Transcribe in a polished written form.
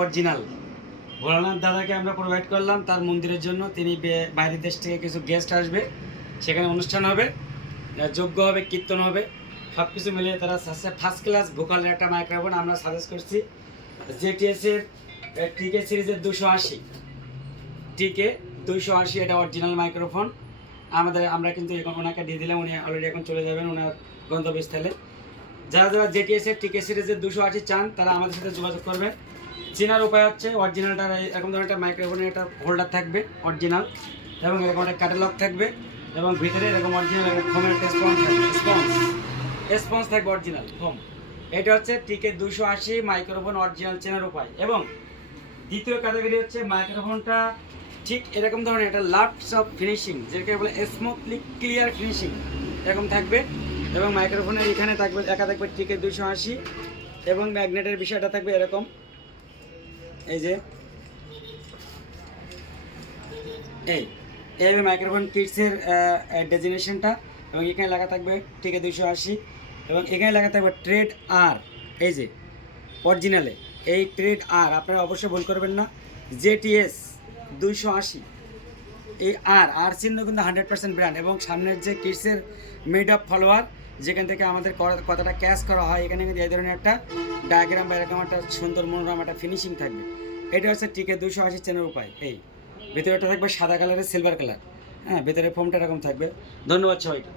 Original Bholanath দাদাকে আমরা provide করলাম তার মন্দিরের জন্য। তিনি বাইরের দেশ থেকে কিছু গেস্ট আসবে, সেখানে অনুষ্ঠান হবে, যজ্ঞ হবে, কীর্তন হবে, সব কিছু মিলিয়ে তারা ফার্স্ট ক্লাস ভোকালের একটা মাইক্রোফোন আমরা সাজেস্ট করছি। জেটিএসের টিকে সিরিজের 280 টিকে 280 এটা অরিজিনাল মাইক্রোফোন। আমরা কিন্তু এখন ওনাকে দিয়ে দিলাম, উনি অলরেডি এখন চলে যাবেন ওনার গন্তব্যস্থলে। যারা যারা জেটিএসের টিকে সিরিজের 280 চান তারা আমাদের সাথে যোগাযোগ করবেন। চেনার উপায় হচ্ছে অরিজিনালটা এরকম ধরনের একটা মাইক্রোফোনের একটা হোল্ডার থাকবে অরিজিনাল, এবং এরকম একটা ক্যাটালগ থাকবে, এবং ভিতরে এরকম অরিজিনাল ফোমের একটা স্পঞ্জ থাকবে অরিজিনাল ফোম। এটা হচ্ছে টিকে 280 মাইক্রোফোন অরিজিনাল চেনার উপায়। এবং দ্বিতীয় ক্যাটাগরি হচ্ছে মাইক্রোফোনটা ঠিক এরকম ধরনের একটা লাস্ট অফ ফিনিশিং, যেটাকে বলে স্মুথলি ক্লিয়ার ফিনিশিং, এরকম থাকবে। এবং মাইক্রোফোনের এখানে থাকবে একা থাকবে টিকে 280, এবং ম্যাগনেটের বিষয়টা থাকবে এরকম, এই যে এই মাইক্রোফোন কিটসের ডেজিনেশনটা, এবং এখানে লেখা থাকবে টিকে 280, এবং এখানে লেখা থাকবে ট্রেড আর। এই যে অরিজিনালে এই ট্রেড আর, আপনারা অবশ্যই ভুল করবেন না, জেটিএস 280 এই আর চিহ্ন কিন্তু 100% ব্র্যান্ড। এবং সামনের যে কিটসের মেড আপ ফলোয়ার, যেখান থেকে আমাদের কথাটা ক্যাচ করা হয়, এখানে কিন্তু এই ধরনের একটা ডায়াগ্রাম বা এরকম একটা সুন্দর মনোরম একটা ফিনিশিং থাকবে। এটা হচ্ছে টিকে 280 চেনার উপায়। এই ভিতরেটা থাকবে সাদা কালারের সিলভার কালার, হ্যাঁ, ভিতরে ফোমটা এরকম থাকবে। ধন্যবাদ সবাইকে।